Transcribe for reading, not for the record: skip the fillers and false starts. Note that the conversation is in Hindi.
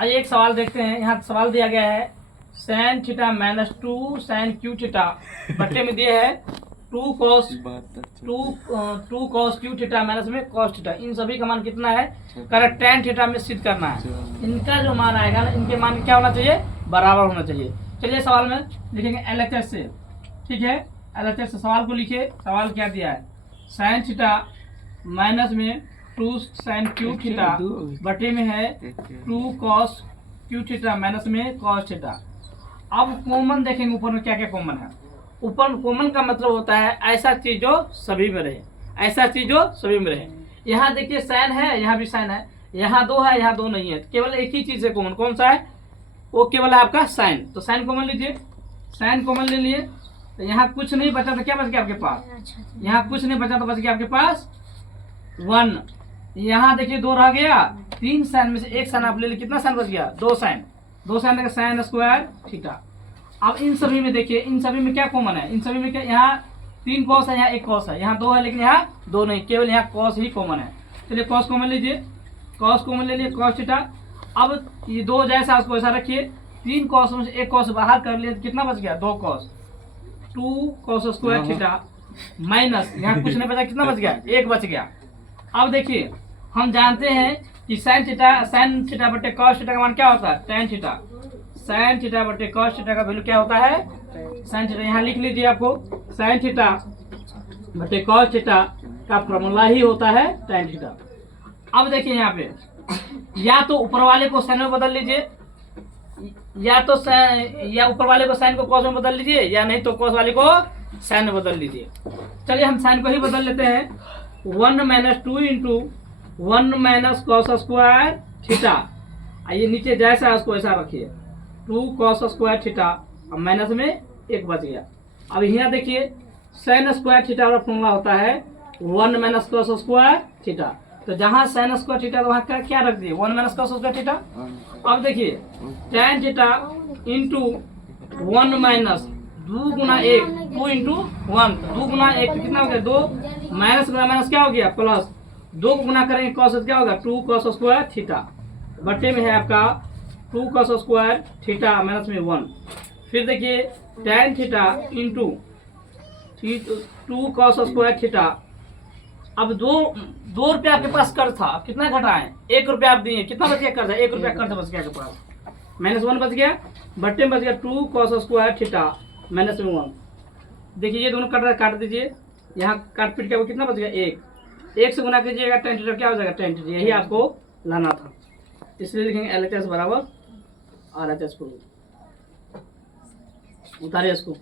आइए एक सवाल देखते हैं। यहाँ सवाल दिया गया है sine theta minus 2 sine cube theta बट्टे में दिए है 2 cos क्यू थीटा माइनस में cos थीटा। इन सभी का मान कितना है? करेक्ट tan थीटा में सिद्ध करना है। इनका जो मान आएगा ना, इनके मान क्या होना चाहिए? बराबर होना चाहिए। चलिए सवाल में लिखेंगे LHS से। ठीक है, LHS से सवाल को लिखिए। सवाल क्या दिया है? साइन थीटा माइनस में 2 साइन क्यू थीटा बटे में है 2 cos क्यू थीटा माइनस में cos थीटा। अब कॉमन देखेंगे ऊपर में क्या क्या कॉमन है। ऊपर कॉमन का मतलब होता है ऐसा चीज जो सभी में रहे, ऐसा चीज जो सभी में रहे। यहाँ देखिए साइन है, यहाँ भी साइन है, यहाँ 2 है, यहाँ 2 नहीं है, केवल एक ही चीज है कॉमन। कौन सा है? वो केवल है आपका साइन। तो साइन कॉमन लीजिए, साइन कॉमन ले लिए। तो यहाँ कुछ नहीं बचा तो क्या बच गया आपके पास? यहाँ कुछ नहीं बचा तो बच गया आपके पास 1। यहाँ देखिए 2 रह गया, 3 साइन में से एक साइन आप ले लीजिए। कितना साइन बच गया? 2 साइन। 2 साइन का साइन स्क्वायर थीटा। अब इन सभी में देखिए, इन सभी में क्या कॉमन है? इन सभी में क्या? यहाँ 3 कॉस है, यहाँ 1 कॉस है, यहाँ 2 है लेकिन यहाँ 2 नहीं, केवल यहाँ कॉस ही कॉमन है। चलिए कॉस कॉमन लीजिए, कॉस कॉमन ले लिए, cos थीटा। अब ये 2 जैसा उसको ऐसा रखिए, 3 कॉस में से 1 कॉस बाहर कर लिए, कितना बच गया? 2 cos, 2 cos square theta minus यहाँ कुछ नहीं बचा, कितना बच गया? 1 बच गया। अब देखिए हम जानते हैं कि साइन थीटा बटे cos थीटा का मान क्या होता है? tan theta. साइन थीटा बटे cos थीटा का वैल्यू क्या होता है? Sine theta. यहाँ लिख लीजिए, आपको साइन थीटा बटे cos थीटा का फॉर्मूला ही होता है tan थीटा। अब देखिए यहाँ पे या तो ऊपर वाले को साइन में बदल लीजिए, या ऊपर वाले को साइन को cos में बदल लीजिए, या नहीं तो cos वाले को साइन में बदल लीजिए। चलिए हम साइन को ही बदल लेते हैं। 1 minus 2 into 1 minus cos square theta. आइए नीचे जैसा उसको ऐसा रखिए, 2 cos स्क्वायर थीटा, अब माइनस में 1 बच गया। अब यहाँ देखिए साइन स्क्वायर थीटा का फॉर्मूला होता है 1 माइनस कॉस स्क्वायर थीटा। तो जहाँ साइन स्क्वायर थीटा तो वहाँ क्या रख दिए? 1 माइनस कॉस स्क्वायर थीटा। अब देखिए tan थीटा इंटू 1 माइनस 2 गुना 1, 2 इंटू 1, 2 गुना 1 तो कितना हो गया? 2 माइनस गुना माइनस क्या हो गया? प्लस। 2 गुना करेंगे cos क्या होगा? 2 cos स्क्वायर थीटा बटे में है आपका 2 cos स्क्वायर थीटा माइनस में 1। फिर देखिए tan theta into 2 cos square theta. अब 2 रुपया आपके पास कर्ज था, अब कितना घटाएं? 1 रुपया आप दिए, कितना बच गया कर्ज? 1 रुपया कर्ज बच गया आपके पास, माइनस 1 बच गया, बट्टे में बच गया 2 cos स्क्वायर थीटा माइनस में 1। देखिए ये दोनों काट दीजिए, यहाँ काट पीट के कितना बच गया? 1 से गुना कीजिएगा tan थीटा क्या हो जाएगा? tan theta. यही आपको लाना था, इसलिए लिखेंगे LHS बराबर RHS। उतारिए इसको।